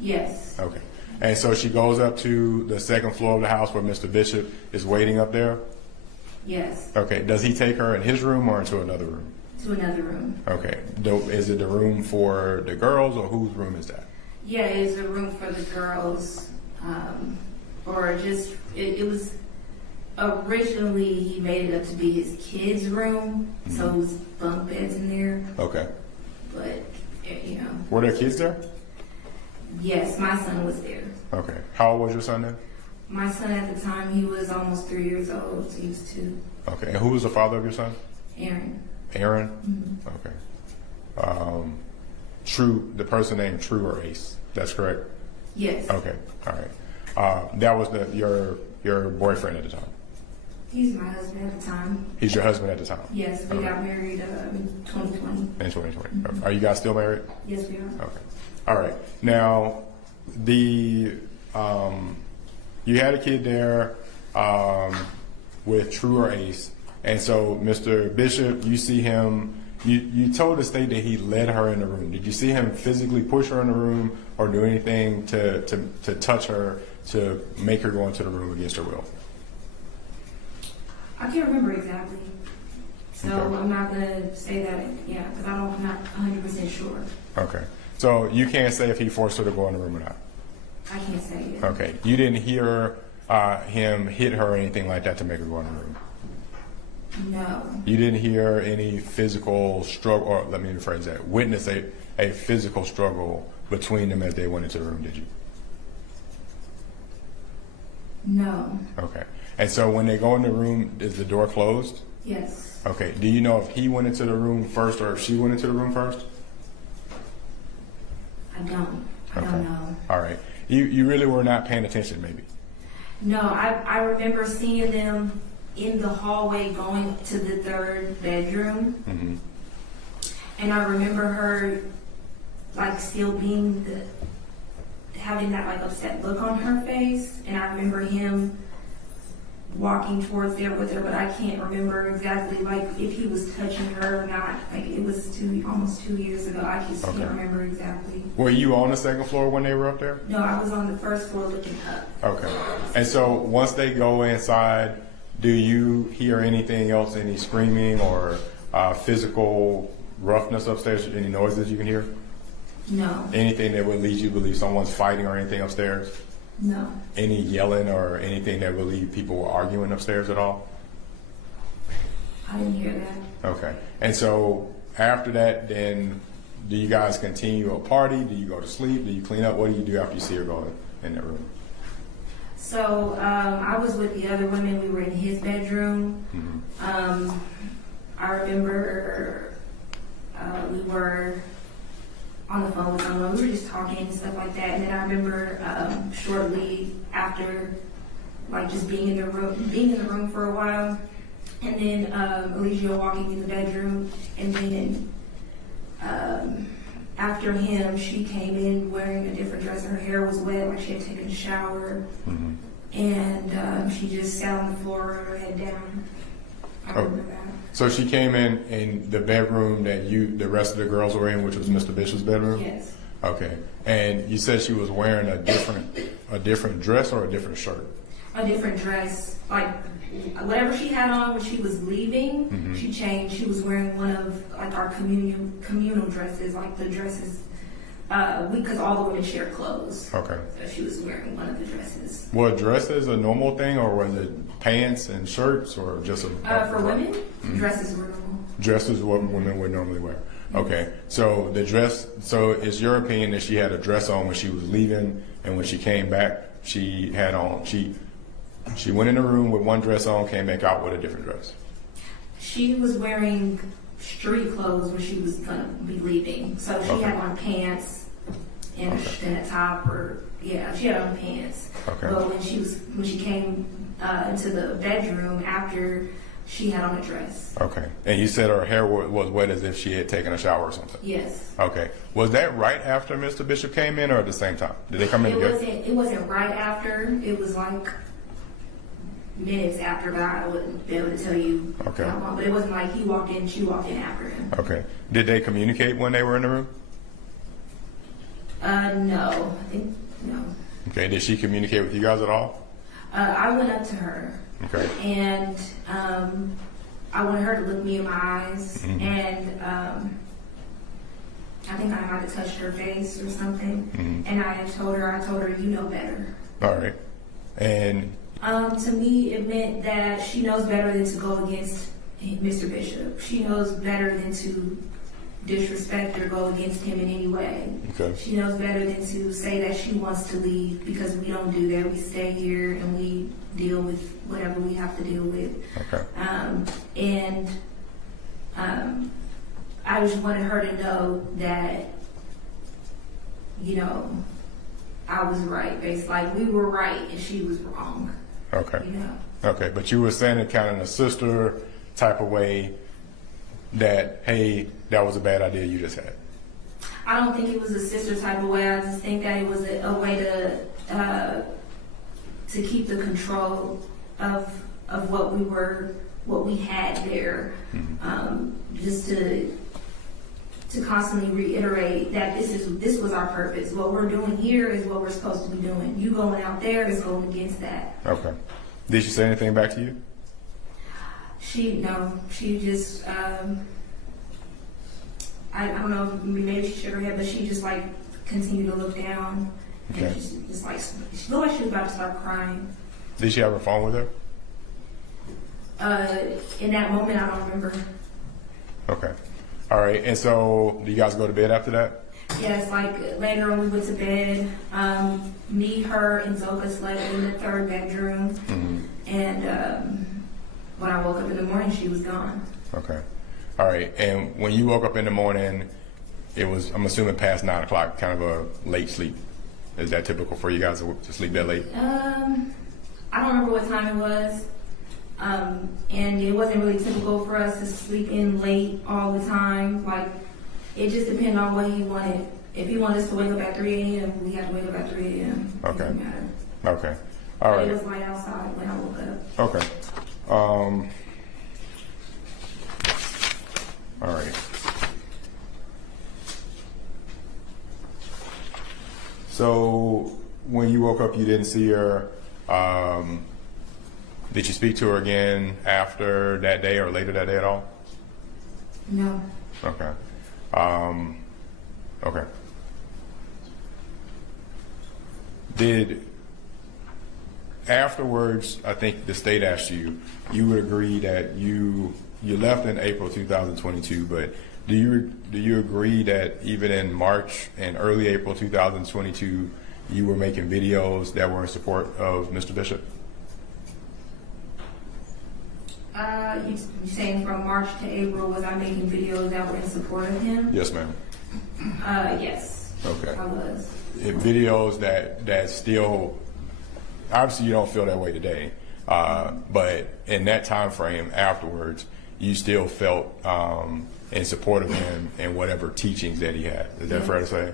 Yes. Okay. And so she goes up to the second floor of the house where Mr. Bishop is waiting up there. Yes. Okay. Does he take her in his room or into another room? To another room. Okay. Is it the room for the girls or whose room is that? Yeah, it's a room for the girls, or just it was. Originally, he made it up to be his kids' room, so it was bunk beds in there. Okay. But, you know. Were there kids there? Yes, my son was there. Okay. How old was your son then? My son at the time, he was almost 3 years old, so he was 2. Okay. And who was the father of your son? Aaron. Aaron? Mm-hmm. Okay. True, the person named True or Ace. That's correct? Yes. Okay. All right. That was your boyfriend at the time? He's my husband at the time. He's your husband at the time? Yes, we got married in 2020. In 2020. Okay. Are you guys still married? Yes, we are. Okay. All right. Now, you had a kid there with True or Ace, and so Mr. Bishop, you see him. You told the state that he led her in the room. Did you see him physically push her in the room or do anything to touch her to make her go into the room against her will? I can't remember exactly. So Okay. I'm not going to say that, because I'm not 100% sure. Okay. So you can't say if he forced her to go in the room or not? I can't say it. Okay. You didn't hear him hit her or anything like that to make her go in the room? No. You didn't hear any physical struggle, or let me rephrase that, witness a physical struggle between them as they went into the room, did you? No. Okay. And so when they go in the room, is the door closed? Yes. Okay. Do you know if he went into the room first or if she went into the room first? I don't. I Okay. don't know. All right. You really were not paying attention, maybe. No, I remember seeing them in the hallway going to the third bedroom. Mm-hmm. And I remember her like still being having that like upset look on her face. And I remember him walking towards there with her, but I can't remember exactly like if he was touching her or not. Like it was almost 2 years ago. I just Okay. can't remember exactly. Were you on the second floor when they were up there? No, I was on the first floor looking up. Okay. And so once they go inside, do you hear anything else, any screaming or physical roughness upstairs, any noises you can hear? No, Anything that would lead you to believe someone's fighting or anything upstairs? no. Any yelling or anything that would lead people were arguing upstairs at all? I didn't hear that. Okay. And so after that, then do you guys continue a party? Do you go to sleep? Do you clean up? What do you do after you see her going in the room? So I was with the other women. We were in his bedroom. I remember we were on the phone with someone. We were just talking and stuff like that. And then I remember shortly after, like just being in the room for a while, and then Alicia walking in the bedroom, and then after him, she came in wearing a different dress. Her hair was wet, like she had taken a shower, and she just sat on the floor with her head down. I remember that. So she came in the bedroom that the rest of the girls were in, which was Mr. Bishop's bedroom? Yes. Okay. And you said she was wearing a different dress or a different shirt? A different dress, like whatever she had on when she was leaving, she changed. She was wearing one of like our communal dresses, like the dresses, because all the women share clothes. Okay. So she was wearing one of the dresses. Were dresses a normal thing, or was it pants and shirts, or just a For women, dresses were normal. Dresses what women would normally wear? Okay. So the dress. So it's your opinion that she had a dress on when she was leaving, and when she came back, she had on She went in the room with one dress on, came back out with a different dress. She was wearing street clothes when she was gonna be leaving. So she had on pants and a top, or she had on pants. Okay. But when she came into the bedroom after, she had on a dress. Okay. And you said her hair was wet as if she had taken a shower or something. Yes. Okay. Was that right after Mr. Bishop came in, or at the same time? Did they come in together? It wasn't right after. It was like minutes after, but I wouldn't be able to tell you how long. But it wasn't like he walked in, she walked in after him. Okay. Did they communicate when they were in the room? No. I think no. Okay. Did she communicate with you guys at all? I went up to her. Okay. And I wanted her to look me in my eyes, and I think I might have touched her face or something. And I told her, you know better. All right. And to me, it meant that she knows better than to go against Mr. Bishop. She knows better than to disrespect or go against him in any way. okay. She knows better than to say that she wants to leave, because we don't do that. We stay here and we deal with whatever we have to deal with. Okay. I just wanted her to know that, I was right. Basically, like we were right and she was wrong. Okay. Okay. But you were saying it kind of in a sister type of way that, hey, that was a bad idea you just had. I don't think it was a sister type of way. I just think that it was a way to keep the control of what we had there. Just to constantly reiterate that this was our purpose. What we're doing here is what we're supposed to be doing. You going out there is going against that. Okay. Did she say anything back to you? She just, I don't know, maybe she shook her head, but she just like continued to look down. Okay. And just like, she looked like she was about to start crying. Did she have her phone with her? In that moment, I don't remember. Okay. All right. And so, do you guys go to bed after that? Yes, like later on we went to bed. Me, her, and Zoka slept in the third bedroom. And when I woke up in the morning, she was gone. Okay. All right. And when you woke up in the morning, it was, I'm assuming, past 9 o'clock, kind of a late sleep. Is that typical for you guys to sleep that late? I don't remember what time it was. And it wasn't really typical for us to sleep in late all the time. Like, it just depended on what he wanted. If he wanted us to wake up at 3 a.m., we had to wake up at 3 a.m. It Okay. didn't matter. Okay. All right. It was light outside when I woke up. Okay. All right. So when you woke up, you didn't see her. Did you speak to her again after that day or later that day at all? No. Okay. Okay. Did afterwards, I think the state asked you, you would agree that you left in April 2022, but do you agree that even in March and early April 2022, you were making videos that were in support of Mr. Bishop? You saying from March to April, was I making videos that were in support of him? Yes, ma'am. Yes. Okay. I was. Videos that still, obviously you don't feel that way today, but in that time frame afterwards, you still felt in support of him and whatever teachings that he had. Is that fair to say?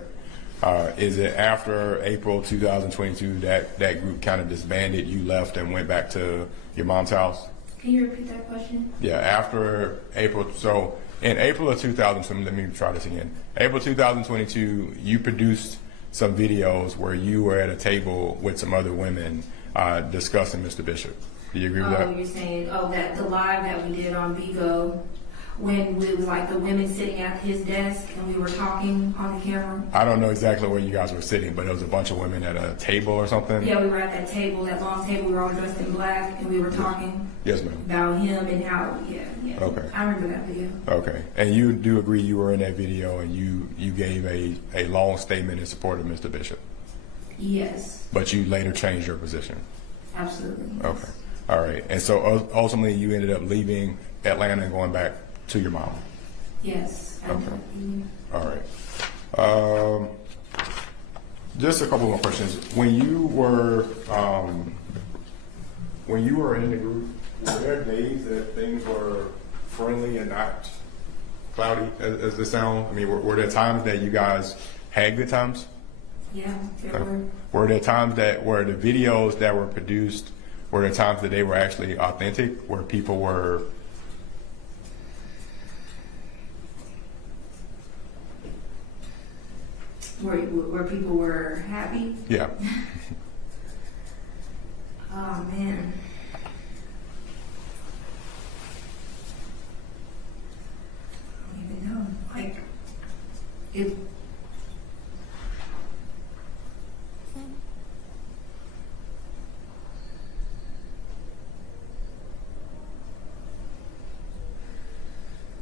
Is it after April 2022 that group kind of disbanded, you left and went back to your mom's house? Can you repeat that question? Yeah, after April. So in April of 2000, let me try this again. April 2022, you produced some videos where you were at a table with some other women discussing Mr. Bishop. Do you agree with that? Oh, you're saying, that the live that we did on Vigo, when it was like the women sitting at his desk and we were talking on the camera? I don't know exactly where you guys were sitting, but it was a bunch of women at a table or something? Yeah, we were at that table, that long table, we were all dressed in black, and we were talking Yes, ma'am. about him and how, yeah. Okay. I remember that video. Okay. And you do agree you were in that video and you gave a long statement in support of Mr. Bishop? Yes, But you later changed your position? absolutely. Yes. Okay. All right. And so ultimately you ended up leaving Atlanta and going back to your mom? Yes. Okay. All right. Just a couple more questions. When you were in the group, were there days that things were friendly and not cloudy, as they sound? I mean, were there times that you guys had good times? Yeah, there were. Were there times that were the videos that were produced, were there times that they were actually authentic, where people were Where people were happy? Yeah. Oh, man. I don't even know. Like, it.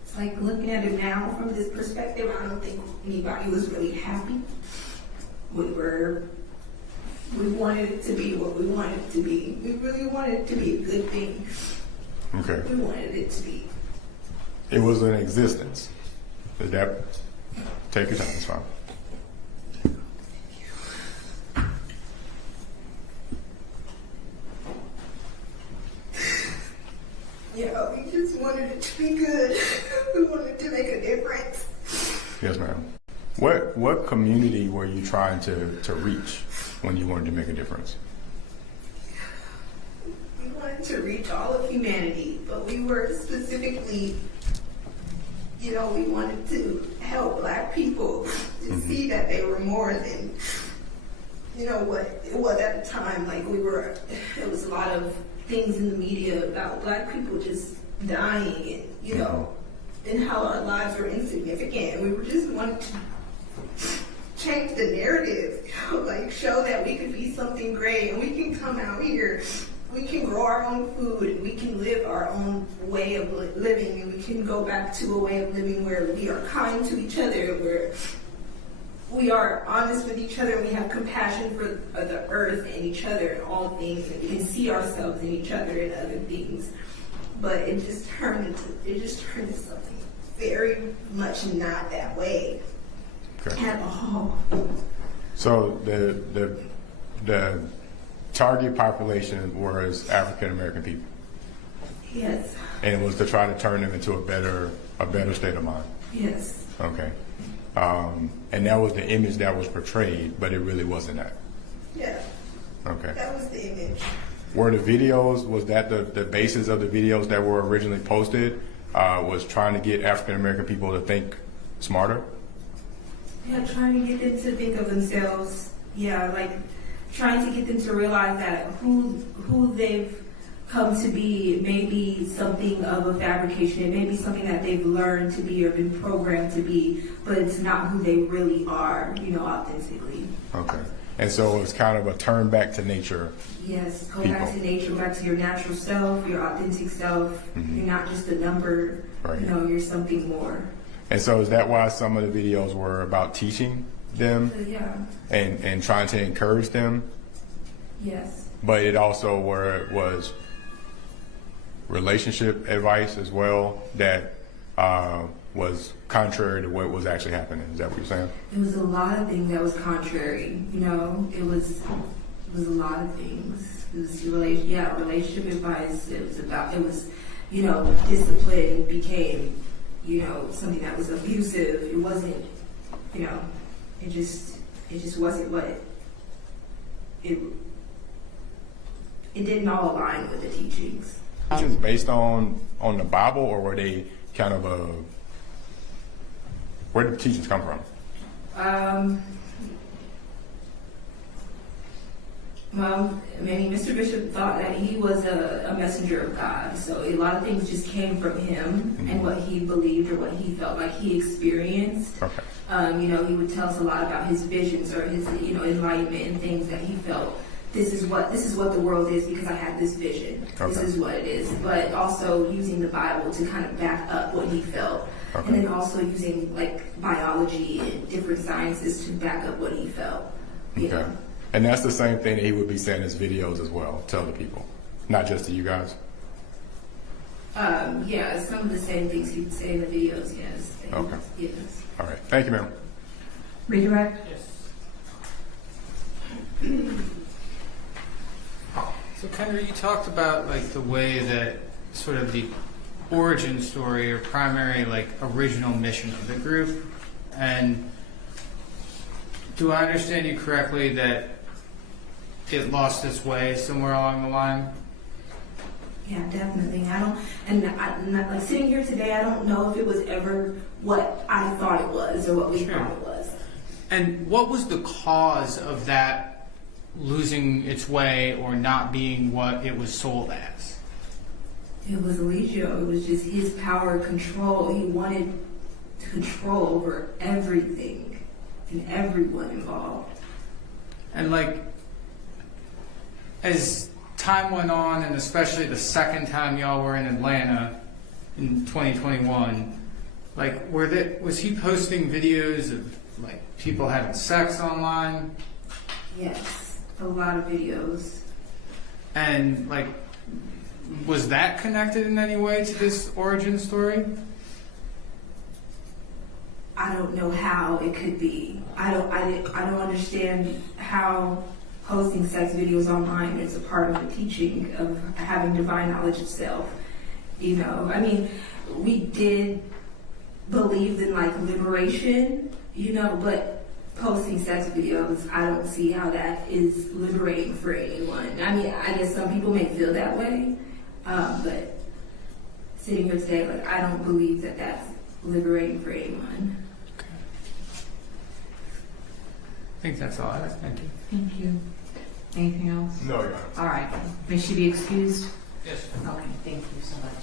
It's like looking at it now from this perspective, I don't think anybody was really happy. We wanted it to be what we wanted it to be. We really wanted it to be a good thing. Okay. We wanted it to be. It was in existence. Is that? Take your time. It's fine. Yeah, we just wanted it to be good. We wanted to make a difference. Yes, ma'am. What community were you trying to reach when you wanted to make a difference? We wanted to reach all of humanity, but we were specifically, we wanted to help Black people to see that they were more than, what it was at the time. Like it was a lot of things in the media about Black people just dying and, and how our lives were insignificant. And we were just wanting to change the narrative, show that we could be something great and we can come out here, we can grow our own food, and we can live our own way of living, and we can go back to a way of living where we are kind to each other, where we are honest with each other, and we have compassion for the earth and each other and all things, and we can see ourselves in each other and other things. But it just turned into something very much not that way. Okay. At all. So the target population was African American people, Yes. and it was to try to turn them into a better state of mind. Yes. Okay. And that was the image that was portrayed, but it really wasn't that. Yeah, Okay. that was the image. Were the videos, was that the basis of the videos that were originally posted, was trying to get African American people to think smarter? Yeah, trying to get them to think of themselves. Yeah, like trying to get them to realize that who they've come to be may be something of a fabrication. It may be something that they've learned to be or been programmed to be, but it's not who they really are, authentically. Okay. And so it's kind of a turn back to nature. Yes, go back to nature, go back to your natural self, your authentic self. You're not just a number, Right. you're something more. And so is that why some of the videos were about teaching them So, yeah, and trying to encourage them? yes. But it also was relationship advice as well that was contrary to what was actually happening. Is that what you're saying? It was a lot of things that was contrary, it was a lot of things. It was relationship advice. It was discipline became, something that was abusive. It wasn't, it just wasn't what it didn't all align with the teachings. Teachings based on the Bible, or were they kind of where did the teachings come from? Well, Mr. Bishop thought that he was a messenger of God, so a lot of things just came from him and what he believed or what he felt like he experienced. Okay. He would tell us a lot about his visions or his, enlightenment and things that he felt. This is what the world is because I had this vision. Okay. This is what it is. But also using the Bible to kind of back up what he felt. Okay. And then also using like biology and different sciences to back up what he felt. You Okay. know? And that's the same thing that he would be saying in his videos as well, tell the people, not just to you guys. Yeah, some of the same things he would say in the videos, yes. Okay. Yes. All right. Thank you, ma'am. Redirect? Yes. So, Kendra, you talked about like the way that sort of the origin story or primary like original mission of the group, and do I understand you correctly that it lost its way somewhere along the line? Yeah, definitely. Like sitting here today, I don't know if it was ever what I thought it was or what we Sure. thought it was. And what was the cause of that losing its way or not being what it was sold as? It was Eligio. It was just his power, control. He wanted control over everything and everyone involved. And like, as time went on, and especially the second time y'all were in Atlanta in 2021, like, was he posting videos of like people having sex online? Yes, a lot of videos. And like, was that connected in any way to this origin story? I don't know how it could be. I don't understand how posting sex videos online is a part of the teaching of having divine knowledge of self. We did believe in like liberation, but posting sex videos, I don't see how that is liberating for anyone. I guess some people may feel that way, but sitting here today, like, I don't believe that that's liberating for anyone. I think that's all I have. Thank you. Thank you. Anything else? No, Your Honor. All right. May she be excused? Yes. Okay, thank you so much.